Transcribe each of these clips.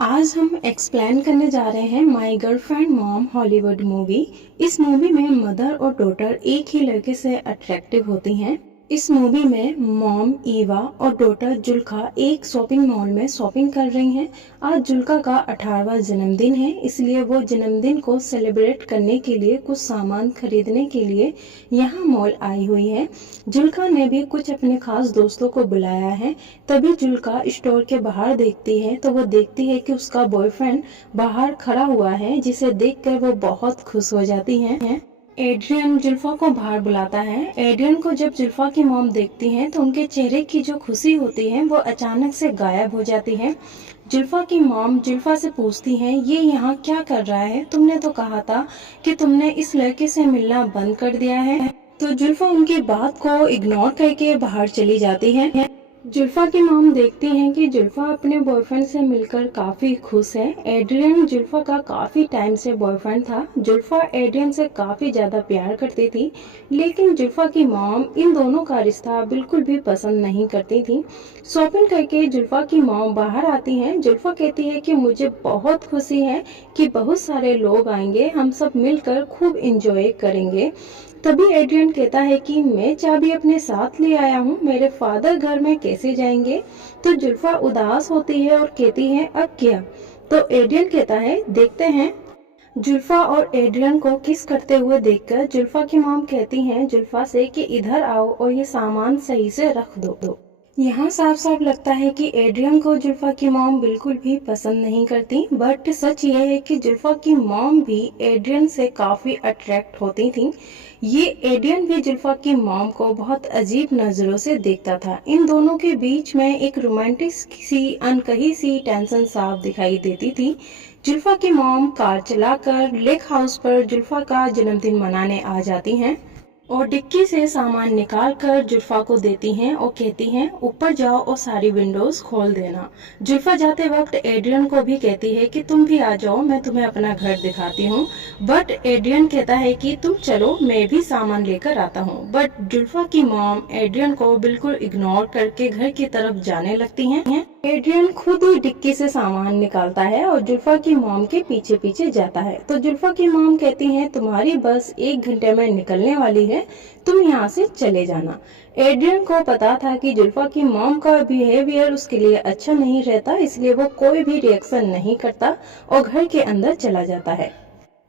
आज हम एक्सप्लेन करने जा रहे हैं my girlfriend mom Hollywood movie. इस मूवी में मदर और डॉटर एक ही लड़के से अट्रैक्टिव होती हैं। इस मूवी में मॉम ईवा और डॉटर जुल्का एक शॉपिंग मॉल में शॉपिंग कर रही हैं। आज जुल्का का 18वां जन्मदिन है, इसलिए वो जन्मदिन को सेलिब्रेट करने के लिए कुछ सामान खरीदने के लिए यहाँ मॉल आई हुई है। जुल्का ने भी कुछ अपने खास दोस्तों को बुलाया है। तभी जुल्का स्टोर के बाहर देखती है तो वो देखती है कि उसका बॉयफ्रेंड बाहर खड़ा हुआ है, जिसे देखकर वो बहुत खुश हो जाती है। एड्रियन जुल्फा को बाहर बुलाता है। एड्रियन को जब जुल्फा की मॉम देखती हैं तो उनके चेहरे की जो खुशी होती है वो अचानक से गायब हो जाती है। जुल्फा की मॉम जुल्फा से पूछती हैं, ये यहाँ क्या कर रहा है? तुमने तो कहा था कि तुमने इस लड़के से मिलना बंद कर दिया है। तो जुल्फा उनकी बात को इग्नोर करके बाहर चली जाती है। जुल्फा की मॉम देखती हैं कि जुल्फा अपने बॉयफ्रेंड से मिलकर काफी खुश है। एड्रियन जुल्फा का काफी टाइम से बॉयफ्रेंड था। जुल्फा एड्रियन से काफी ज्यादा प्यार करती थी, लेकिन जुल्फा की मॉम इन दोनों का रिश्ता बिल्कुल भी पसंद नहीं करती थी। शॉपिंग करके जुल्फा की मॉम बाहर आती हैं। जुल्फा कहती है कि मुझे बहुत खुशी है कि बहुत सारे लोग आएंगे, हम सब मिलकर खूब इंजॉय करेंगे। तभी एड्रियन कहता है कि मैं चाबी अपने साथ ले आया हूँ, मेरे फादर घर में कैसे जाएंगे? तो जुल्फा उदास होती है और कहती है अब क्या? तो एड्रियन कहता है देखते हैं। जुल्फा और एड्रियन को किस करते हुए देखकर जुल्फा की मॉम कहती हैं जुल्फा से कि इधर आओ और ये सामान सही से रख दो। यहाँ साफ साफ लगता है कि एड्रियन को जुल्फा की मॉम बिल्कुल भी पसंद नहीं करती, बट सच ये है कि जुल्फा की मॉम भी एड्रियन से काफी अट्रैक्ट होती थी। ये एड्रियन भी जुल्फा की मॉम को बहुत अजीब नजरों से देखता था। इन दोनों के बीच में एक रोमांटिक सी अनकही सी टेंशन साफ दिखाई देती थी। जुल्फा की मॉम कार चलाकर लेक हाउस पर जुल्फा का जन्मदिन मनाने आ जाती हैं और डिक्की से सामान निकाल कर जुल्फा को देती हैं और कहती हैं ऊपर जाओ और सारी विंडोज खोल देना। जुल्फा जाते वक्त एड्रियन को भी कहती है कि तुम भी आ जाओ, मैं तुम्हें अपना घर दिखाती हूँ। बट एड्रियन कहता है कि तुम चलो, मैं भी सामान लेकर आता हूँ। बट जुल्फा की मॉम एड्रियन को बिल्कुल इग्नोर करके घर की तरफ जाने लगती हैं। एड्रियन खुद ही डिक्की से सामान निकालता है और जुल्फा की मॉम के पीछे पीछे जाता है। तो जुल्फा की मॉम कहती है तुम्हारी बस 1 घंटे में निकलने वाली है, तुम यहाँ से चले जाना। एड्रियन को पता था कि जुल्फा की मॉम का बिहेवियर उसके लिए अच्छा नहीं रहता, इसलिए वो कोई भी रिएक्शन नहीं करता और घर के अंदर चला जाता है।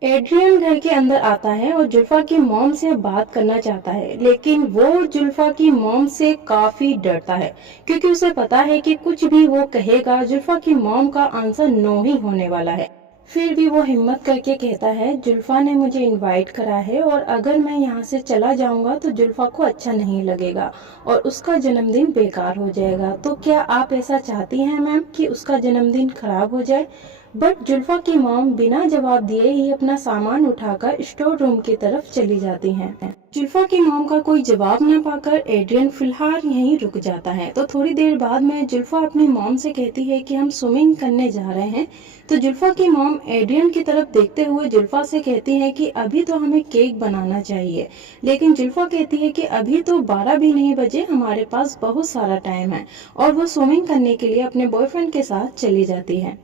एड्रियन घर के अंदर आता है और जुल्फा की मॉम से बात करना चाहता है, लेकिन वो जुल्फा की मॉम से काफी डरता है, क्योंकि उसे पता है कि कुछ भी वो कहेगा जुल्फा की मॉम का आंसर नो ही होने वाला है। फिर भी वो हिम्मत करके कहता है जुल्फा ने मुझे इनवाइट करा है और अगर मैं यहाँ से चला जाऊंगा तो जुल्फा को अच्छा नहीं लगेगा और उसका जन्मदिन बेकार हो जाएगा। तो क्या आप ऐसा चाहती हैं मैम कि उसका जन्मदिन खराब हो जाए? बट जुल्फा की मॉम बिना जवाब दिए ही अपना सामान उठाकर स्टोर रूम की तरफ चली जाती हैं। जुल्फा की मॉम का कोई जवाब न पाकर एड्रियन फिलहाल यहीं रुक जाता है। तो थोड़ी देर बाद में जुल्फा अपनी मॉम से कहती है कि हम स्विमिंग करने जा रहे हैं। तो जुल्फा की मॉम एड्रियन की तरफ देखते हुए जुल्फा से कहती है कि अभी तो हमें केक बनाना चाहिए, लेकिन जुल्फा कहती है कि अभी तो 12 भी नहीं बजे, हमारे पास बहुत सारा टाइम है, और वो स्विमिंग करने के लिए अपने बॉयफ्रेंड के साथ चली जाती है।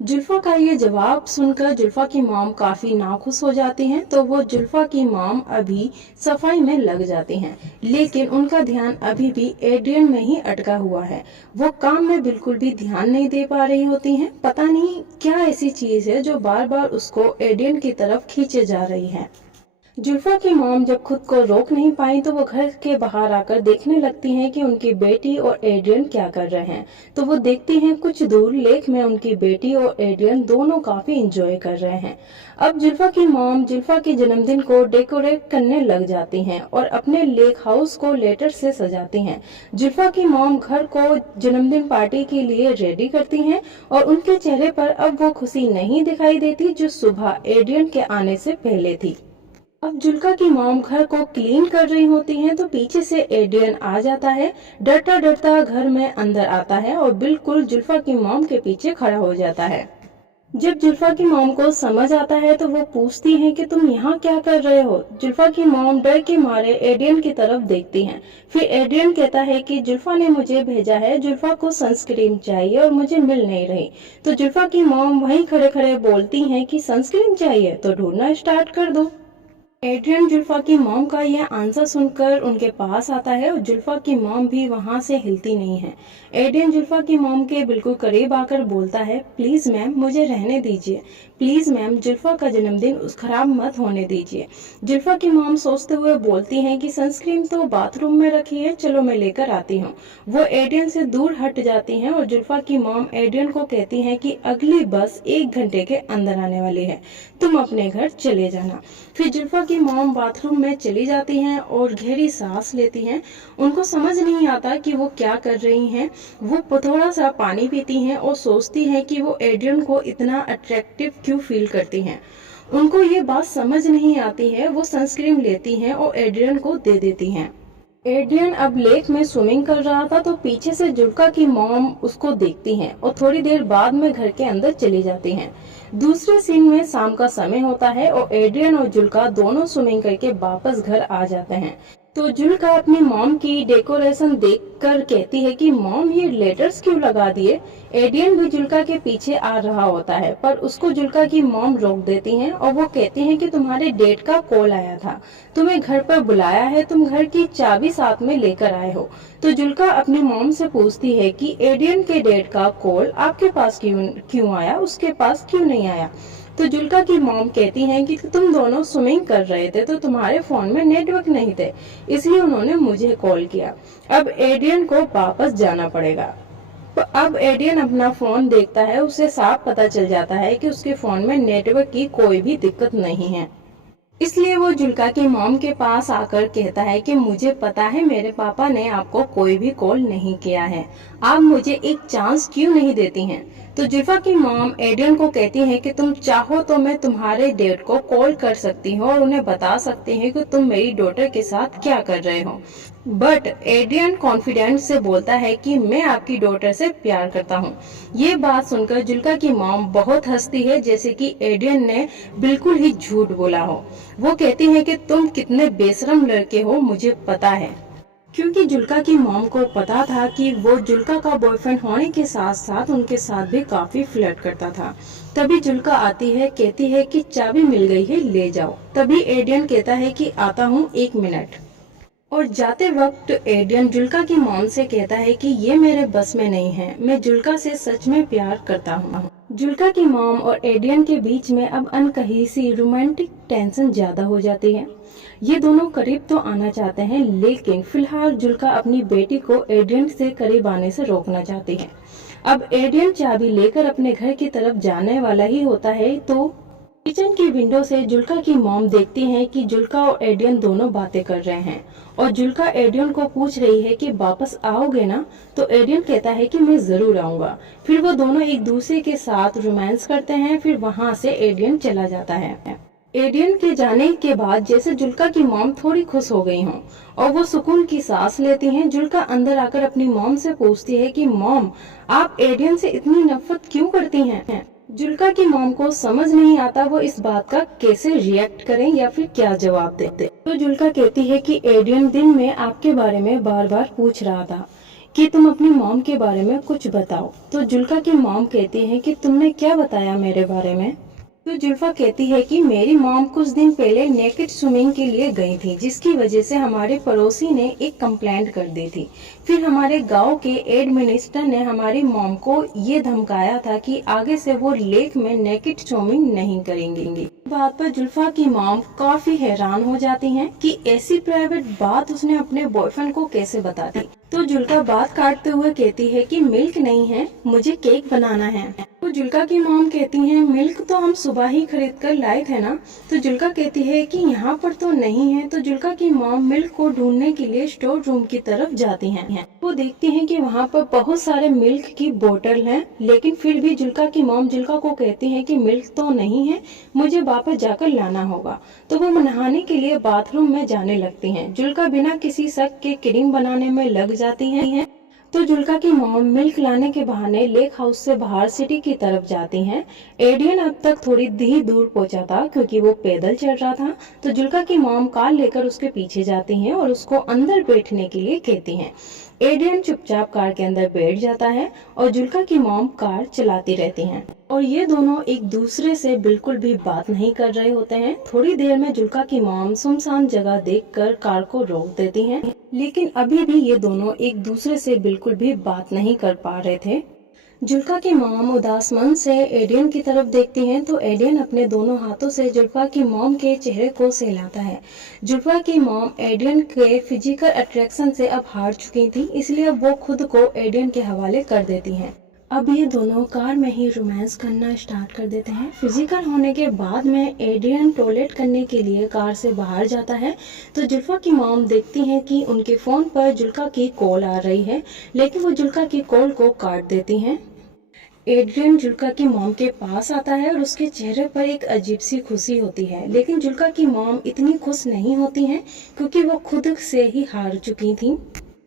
जुल्फा का ये जवाब सुनकर जुल्फा की मॉम काफी नाखुश हो जाती हैं। तो वो जुल्फा की मॉम अभी सफाई में लग जाती हैं, लेकिन उनका ध्यान अभी भी एड्रियन में ही अटका हुआ है। वो काम में बिल्कुल भी ध्यान नहीं दे पा रही होती हैं। पता नहीं क्या ऐसी चीज है जो बार बार उसको एड्रियन की तरफ खींचे जा रही है। जुल्फा की मॉम जब खुद को रोक नहीं पाई तो वो घर के बाहर आकर देखने लगती हैं कि उनकी बेटी और एड्रियन क्या कर रहे हैं। तो वो देखती हैं कुछ दूर लेक में उनकी बेटी और एड्रियन दोनों काफी इंजॉय कर रहे हैं। अब जुल्फा की मॉम जुल्फा के जन्मदिन को डेकोरेट करने लग जाती हैं और अपने लेक हाउस को लेटर से सजाती हैं। जुल्फा की मॉम घर को जन्मदिन पार्टी के लिए रेडी करती हैं और उनके चेहरे पर अब वो खुशी नहीं दिखाई देती जो सुबह एड्रियन के आने से पहले थी। अब जुल्फा की मॉम घर को क्लीन कर रही होती हैं तो पीछे से एड्रियन आ जाता है। डरता डरता घर में अंदर आता है और बिल्कुल जुल्फा की मॉम के पीछे खड़ा हो जाता है। जब जुल्फा की मॉम को समझ आता है तो वो पूछती हैं कि तुम यहाँ क्या कर रहे हो। जुल्फा की मॉम डर के मारे एड्रियन की तरफ देखती हैं। फिर एड्रियन कहता है कि जुल्फा ने मुझे भेजा है, जुल्फा को सनस्क्रीन चाहिए और मुझे मिल नहीं रही। तो जुल्फा की मॉम वहीं खड़े खड़े बोलती हैं कि सनस्क्रीन चाहिए तो ढूंढना स्टार्ट कर दो। एड्रियन जुल्फा की मॉम का यह आंसर सुनकर उनके पास आता है और जुल्फा की मॉम भी वहां से हिलती नहीं है। एड्रियन जुल्फा की मॉम के बिल्कुल करीब आकर बोलता है, प्लीज मैम मुझे रहने दीजिए, प्लीज मैम जुल्फा का जन्मदिन उस खराब मत होने दीजिए। जुल्फा की मॉम सोचते हुए बोलती हैं कि सनस्क्रीन तो बाथरूम में रखी है, चलो मैं लेकर आती हूँ। वो एड्रियन से दूर हट जाती हैं और जुल्फा की मॉम एड्रियन को कहती हैं कि अगली बस 1 घंटे के अंदर आने वाली है, तुम अपने घर चले जाना। फिर जुल्फा की मॉम बाथरूम में चली जाती हैं और गहरी सांस लेती हैं। उनको समझ नहीं आता कि वो क्या कर रही हैं। वो थोड़ा सा पानी पीती हैं और सोचती हैं कि वो एड्रियन को इतना अट्रैक्टिव क्यों फील करती हैं। उनको ये बात समझ नहीं आती है। वो सनस्क्रीन लेती हैं और एड्रियन को दे देती हैं। एड्रियन अब लेक में स्विमिंग कर रहा था तो पीछे से जुल्का की मॉम उसको देखती हैं और थोड़ी देर बाद में घर के अंदर चली जाती हैं। दूसरे सीन में शाम का समय होता है और एड्रियन और जुल्का दोनों स्विमिंग करके वापस घर आ जाते हैं। तो जुल्का अपनी मॉम की डेकोरेशन देखकर कहती है कि मॉम ये लेटर्स क्यों लगा दिए। एड्रियन भी जुल्का के पीछे आ रहा होता है पर उसको जुल्का की मॉम रोक देती हैं और वो कहती हैं कि तुम्हारे डैड का कॉल आया था, तुम्हें घर पर बुलाया है, तुम घर की चाबी साथ में लेकर आए हो। तो जुल्का अपनी मॉम से पूछती है कि एड्रियन के डैड का कॉल आपके पास क्यों आया, उसके पास क्यों नहीं आया। तो जुल्का की मॉम कहती हैं कि तुम दोनों स्विमिंग कर रहे थे तो तुम्हारे फोन में नेटवर्क नहीं थे, इसलिए उन्होंने मुझे कॉल किया। अब एड्रियन को वापस जाना पड़ेगा। तो अब एड्रियन अपना फोन देखता है, उसे साफ पता चल जाता है कि उसके फोन में नेटवर्क की कोई भी दिक्कत नहीं है। इसलिए वो जुल्का की मॉम के पास आकर कहता है कि मुझे पता है मेरे पापा ने आपको कोई भी कॉल नहीं किया है, आप मुझे एक चांस क्यों नहीं देती हैं। तो जुल्फा की मॉम एड्रियन को कहती है कि तुम चाहो तो मैं तुम्हारे डैड को कॉल कर सकती हूँ और उन्हें बता सकती हूँ कि तुम मेरी डॉटर के साथ क्या कर रहे हो। बट एड्रियन कॉन्फिडेंस से बोलता है कि मैं आपकी डॉटर से प्यार करता हूँ। ये बात सुनकर जुल्का की मॉम बहुत हंसती है, जैसे कि एड्रियन ने बिल्कुल ही झूठ बोला हो। वो कहती है कि तुम कितने बेशरम लड़के हो, मुझे पता है। क्योंकि जुल्का की मॉम को पता था कि वो जुल्का का बॉयफ्रेंड होने के साथ साथ उनके साथ भी काफी फ्लर्ट करता था। तभी जुल्का आती है, कहती है कि चाबी मिल गई है, ले जाओ। तभी एड्रियन कहता है कि आता हूँ 1 मिनट। और जाते वक्त एड्रियन जुल्का की मॉम से कहता है कि ये मेरे बस में नहीं है, मैं जुल्का से सच में प्यार करता हूँ। जुल्का की मॉम और एड्रियन के बीच में अब अनकही सी रोमांटिक टेंशन ज्यादा हो जाती है। ये दोनों करीब तो आना चाहते हैं, लेकिन फिलहाल जुल्का अपनी बेटी को एड्रियन से करीब आने से रोकना चाहती है। अब एड्रियन चाबी लेकर अपने घर की तरफ जाने वाला ही होता है तो किचन की विंडो से जुल्का की मॉम देखती हैं कि जुल्का और एड्रियन दोनों बातें कर रहे हैं और जुल्का एड्रियन को पूछ रही है कि वापस आओगे ना। तो एड्रियन कहता है कि मैं जरूर आऊंगा। फिर वो दोनों एक दूसरे के साथ रोमांस करते हैं। फिर वहां से एड्रियन चला जाता है। एड्रियन के जाने के बाद जैसे जुल्का की मॉम थोड़ी खुश हो गई हों और वो सुकून की सांस लेती हैं। जुल्का अंदर आकर अपनी मॉम से पूछती है कि मॉम, आप एड्रियन से इतनी नफरत क्यों करती हैं। जुल्का की मॉम को समझ नहीं आता वो इस बात का कैसे रिएक्ट करें या फिर क्या जवाब देते। तो जुल्का कहती है कि एड्रियन दिन में आपके बारे में बार बार पूछ रहा था कि तुम अपनी मॉम के बारे में कुछ बताओ। तो जुल्का की मॉम कहती है कि तुमने क्या बताया मेरे बारे में। तो जुल्फा कहती है कि मेरी मॉम कुछ दिन पहले नेकेड स्विमिंग के लिए गई थी, जिसकी वजह से हमारे पड़ोसी ने एक कंप्लेंट कर दी थी। फिर हमारे गांव के एडमिनिस्टर ने हमारी मॉम को ये धमकाया था कि आगे से वो लेक में नेकेड स्विमिंग नहीं करेंगी। बात पर जुल्फा की मॉम काफी हैरान हो जाती हैं कि ऐसी प्राइवेट बात उसने अपने बॉयफ्रेंड को कैसे बता दी। तो जुल्का बात काटते हुए कहती है कि मिल्क नहीं है, मुझे केक बनाना है। तो जुल्का की मॉम कहती हैं मिल्क तो हम सुबह ही खरीद कर लाए थे ना। तो जुल्का कहती है कि यहाँ पर तो नहीं है। तो जुल्का की मॉम मिल्क को ढूंढने के लिए स्टोर रूम की तरफ जाती हैं। वो देखती हैं कि वहाँ पर बहुत सारे मिल्क की बोतल हैं, लेकिन फिर भी जुल्का की मॉम जुल्का को कहती है कि मिल्क तो नहीं है, मुझे वापस जाकर लाना होगा। तो वो नहाने के लिए बाथरूम में जाने लगती हैं। जुल्का बिना किसी शक के क्रीम बनाने में लग जाती हैं। तो जुल्का की मॉम मिल्क लाने के बहाने लेक हाउस से बाहर सिटी की तरफ जाती हैं। एडियन अब तक थोड़ी ही दूर पहुंचा था क्योंकि वो पैदल चल रहा था। तो जुल्का की मॉम कार लेकर उसके पीछे जाती हैं और उसको अंदर बैठने के लिए कहती हैं। एडियन चुपचाप कार के अंदर बैठ जाता है और जुल्का की मॉम कार चलाती रहती हैं और ये दोनों एक दूसरे से बिल्कुल भी बात नहीं कर रहे होते हैं। थोड़ी देर में जुल्का की मॉम सुनसान जगह देखकर कार को रोक देती हैं, लेकिन अभी भी ये दोनों एक दूसरे से बिल्कुल भी बात नहीं कर पा रहे थे। जुल्का की मॉम उदास मन से एडियन की तरफ देखती हैं तो एडियन अपने दोनों हाथों से जुल्का की मॉम के चेहरे को सहलाता है। जुल्का की मॉम एडियन के फिजिकल अट्रैक्शन से अब हार चुकी थी, इसलिए अब वो खुद को एडियन के हवाले कर देती हैं। अब ये दोनों कार में ही रोमांस करना स्टार्ट कर देते हैं। फिजिकल होने के बाद में एडियन टॉयलेट करने के लिए कार से बाहर जाता है तो जुल्फा की मॉम देखती हैं कि उनके फोन पर जुल्का की कॉल आ रही है, लेकिन वो जुल्का की कॉल को काट देती हैं। एड्रियन जुल्का की मॉम के पास आता है और उसके चेहरे पर एक अजीब सी खुशी होती है, लेकिन जुल्का की मॉम इतनी खुश नहीं होती हैं क्योंकि वो खुद से ही हार चुकी थी।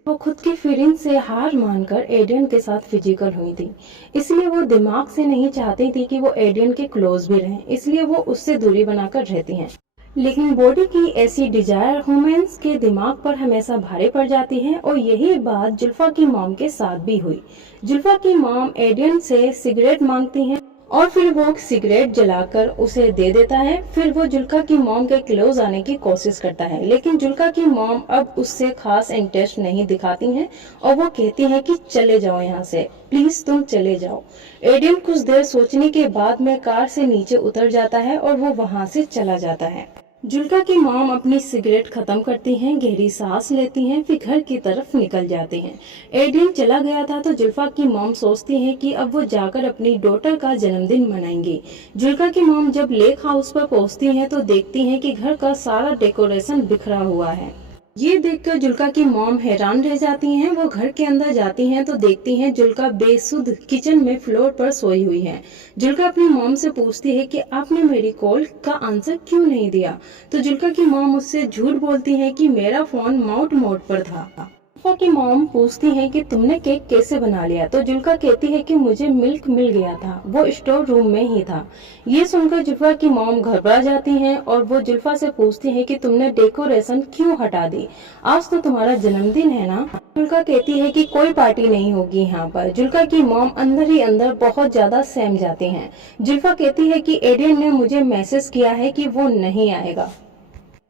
वो खुद की फीलिंग से हार मानकर एडियन के साथ फिजिकल हुई थी, इसलिए वो दिमाग से नहीं चाहती थी कि वो एडियन के क्लोज भी रहें, इसलिए वो उससे दूरी बनाकर रहती हैं। लेकिन बॉडी की ऐसी डिजायर ह्यूमंस के दिमाग पर हमेशा भारी पड़ जाती है और यही बात जुल्फा की मॉम के साथ भी हुई। जुल्फा की मॉम एडियन से सिगरेट मांगती हैं और फिर वो सिगरेट जलाकर उसे दे देता है। फिर वो जुल्का की मॉम के क्लोज आने की कोशिश करता है, लेकिन जुल्का की मॉम अब उससे खास इंटरेस्ट नहीं दिखाती हैं और वो कहती हैं कि चले जाओ यहाँ से, प्लीज तुम चले जाओ। एडियन कुछ देर सोचने के बाद में कार से नीचे उतर जाता है और वो वहाँ से चला जाता है। जुल्का की मॉम अपनी सिगरेट खत्म करती हैं, गहरी सांस लेती हैं, फिर घर की तरफ निकल जाते हैं। एडियन चला गया था तो जुल्फा की मॉम सोचती है कि अब वो जाकर अपनी डॉटर का जन्मदिन मनाएंगी। जुल्का की मॉम जब लेक हाउस पर पहुंचती हैं तो देखती हैं कि घर का सारा डेकोरेशन बिखरा हुआ है। ये देखकर जुल्का की मॉम हैरान रह जाती हैं। वो घर के अंदर जाती हैं तो देखती हैं जुल्का बेसुध किचन में फ्लोर पर सोई हुई है। जुल्का अपनी मॉम से पूछती है कि आपने मेरी कॉल का आंसर क्यों नहीं दिया, तो जुल्का की मॉम उससे झूठ बोलती है कि मेरा फोन माउट मोड पर था। जुल्फा की मॉम पूछती है कि तुमने केक कैसे बना लिया, तो जुल्का कहती है कि मुझे मिल्क मिल गया था, वो स्टोर रूम में ही था। ये सुनकर जुल्फा की मॉम घबरा जाती हैं और वो जुल्फा से पूछती है कि तुमने डेकोरेशन क्यों हटा दी, आज तो तुम्हारा जन्मदिन है ना। जुल्का कहती है कि कोई पार्टी नहीं होगी यहाँ पर। जुल्का की मॉम अंदर ही अंदर बहुत ज्यादा सहम जाते हैं। जुल्फा कहती है कि एडियन ने मुझे मैसेज किया है कि वो नहीं आएगा,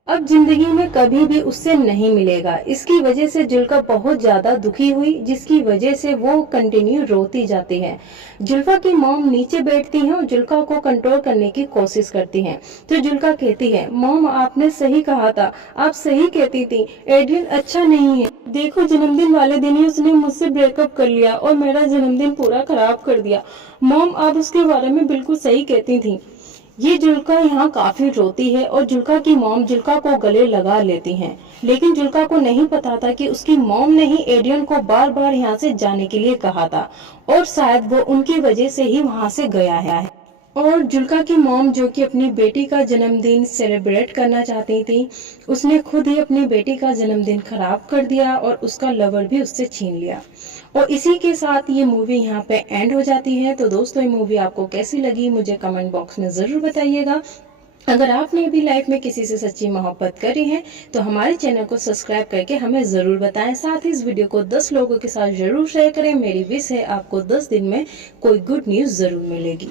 अब जिंदगी में कभी भी उससे नहीं मिलेगा। इसकी वजह से जुल्का बहुत ज्यादा दुखी हुई, जिसकी वजह से वो कंटिन्यू रोती जाती है। जुल्फा की मॉम नीचे बैठती हैं और जुल्का को कंट्रोल करने की कोशिश करती हैं। तो जुल्का कहती है, मॉम आपने सही कहा था, आप सही कहती थी, एडियन अच्छा नहीं है। देखो जन्मदिन वाले दिन ही उसने मुझसे ब्रेकअप कर लिया और मेरा जन्मदिन पूरा खराब कर दिया। मॉम आप उसके बारे में बिल्कुल सही कहती थी। ये जुल्का यहाँ काफी रोती है और जुल्का की मॉम जुल्का को गले लगा लेती हैं, लेकिन जुल्का को नहीं पता था कि उसकी मॉम ने ही एडियन को बार बार यहाँ से जाने के लिए कहा था और शायद वो उनकी वजह से ही वहाँ से गया है। और जुल्का की मॉम जो कि अपनी बेटी का जन्मदिन सेलिब्रेट करना चाहती थी, उसने खुद ही अपनी बेटी का जन्मदिन खराब कर दिया और उसका लवर भी उससे छीन लिया। और इसी के साथ ये मूवी यहाँ पे एंड हो जाती है। तो दोस्तों ये मूवी आपको कैसी लगी मुझे कमेंट बॉक्स में जरूर बताइएगा। अगर आपने भी लाइफ में किसी से सच्ची मोहब्बत करी है तो हमारे चैनल को सब्सक्राइब करके हमें जरूर बताएं। साथ ही इस वीडियो को 10 लोगों के साथ जरूर शेयर करें। मेरी विश है आपको 10 दिन में कोई गुड न्यूज जरूर मिलेगी।